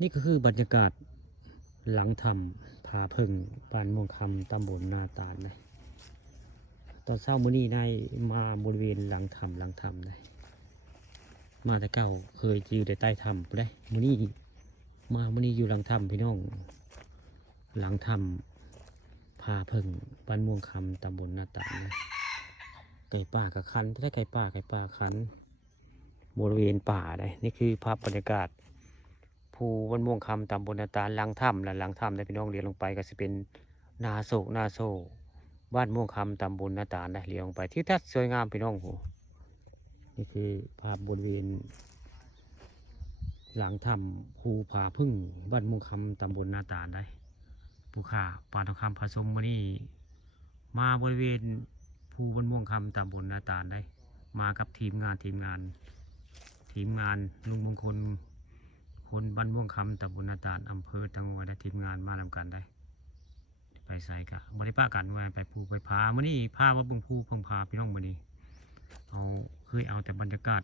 นี่ก็คือบรรยากาศหลังถ้ำผาพึ่งบ้านม่วงคำตำบลนาตาลเลยตอนเช้ามื้อนี้นายมาบริเวณหลังถ้ำเลยมาแต่เก่าเคยอยู่แต่ใต้ถ้ำเลยมื้อนี้อยู่หลังถ้ำพี่น้องหลังถ้ำผาพึ่งบ้านม่วงคำตำบลนาตาลเลยไก่ป่ากับคันถ้าไก่ป่าคันบริเวณป่าเลยนี่คือภาพบรรยากาศภูบ้านม่วงคำตำบลนาตาลหลังถ้ำและหลังถ้ำได้พี่น้องเรียนลงไปก็จะเป็นนาโศกบ้านม่วงคำตำบลนาตาลได้เรียนลงไปที่ทัศน์สวยงามพี่น้องโหนี่คือภาพบริเวณหลังถ้ำภูผาพึ่งบ้านม่วงคำตำบลนาตาลได้ภูขาปานทองคำผสมมานี่มาบริเวณภูบ้านม่วงคำตำบลนาตาลได้มากับทีมงานลุงมงคลคนบ้านม่วงคำตำบลนาตาลอำเภอตะงอยและทีมงานมานำกันได้ไปใส่กะบริปากันไว้ไปภูไปพามื่อนี้พาว่าเบิ่งภูพังพาพี่น้องมื่อนี้เคยเอาแต่บรรยากาศ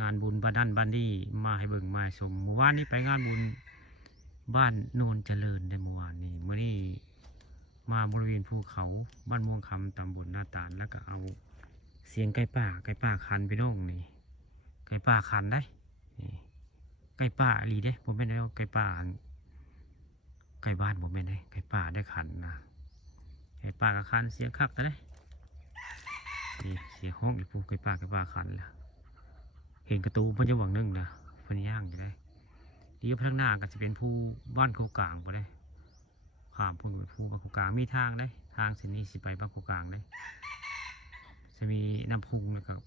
งานบุญบ้านดีมาให้เบิ่งมาให้ชมเมื่อวานนี้ไปงานบุญบ้านโนนเจริญในเมื่อวานนี้มื่อนี้มาบริเวณภูเขาบ้านม่วงคำตำบลนาตาลแล้วก็เอาเสียงไก่ป่าคันพี่น้องนี่ไก่ป่าคันได้ไก่ป่าอีหลีเด้ผมไม่ได้เอาไก่ป่าไก่บ้านผมไม่ได้ไก่ป่าได้ขันนะไก่ป่ากับขันเสียงคักแต่ได้นี่เสียงห้องอีกปุ๊ไก่ป่าขันละเห็นกระตูมันจะหวังนึ่งนะพันย่างอยู่ได้ดีพข้างหน้าก็จะเป็นผู้บ้านคูกลางไปได้ข้ามผู้บ้านคูกลางมีทางได้ทางสินี้สิไปบ้านคูกลางได้จะมีน้ำพุงนะครับ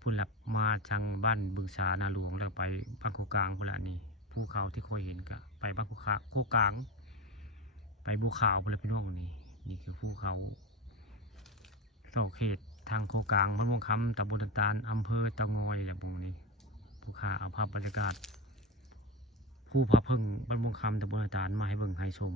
พุ่นหลับมาทางบ้านบึงสานาหลวงแล้วไปบ้านคูกลางพุ่นละนี่ภูเขาที่เคยเห็นก็ไปบ้านคูกลางไปภูเขาพุ่นละพี่น้องนี่คือภูเขาเสาเขตทางโคกลางบ้านม่วงคำตำบลตาลอำเภอเตางอยแบบนี้ภูเขาเอาภาพบรรยากาศภูผาพึ่งบ้านม่วงคำตำบลตาลมาให้เบิ่งให้ชม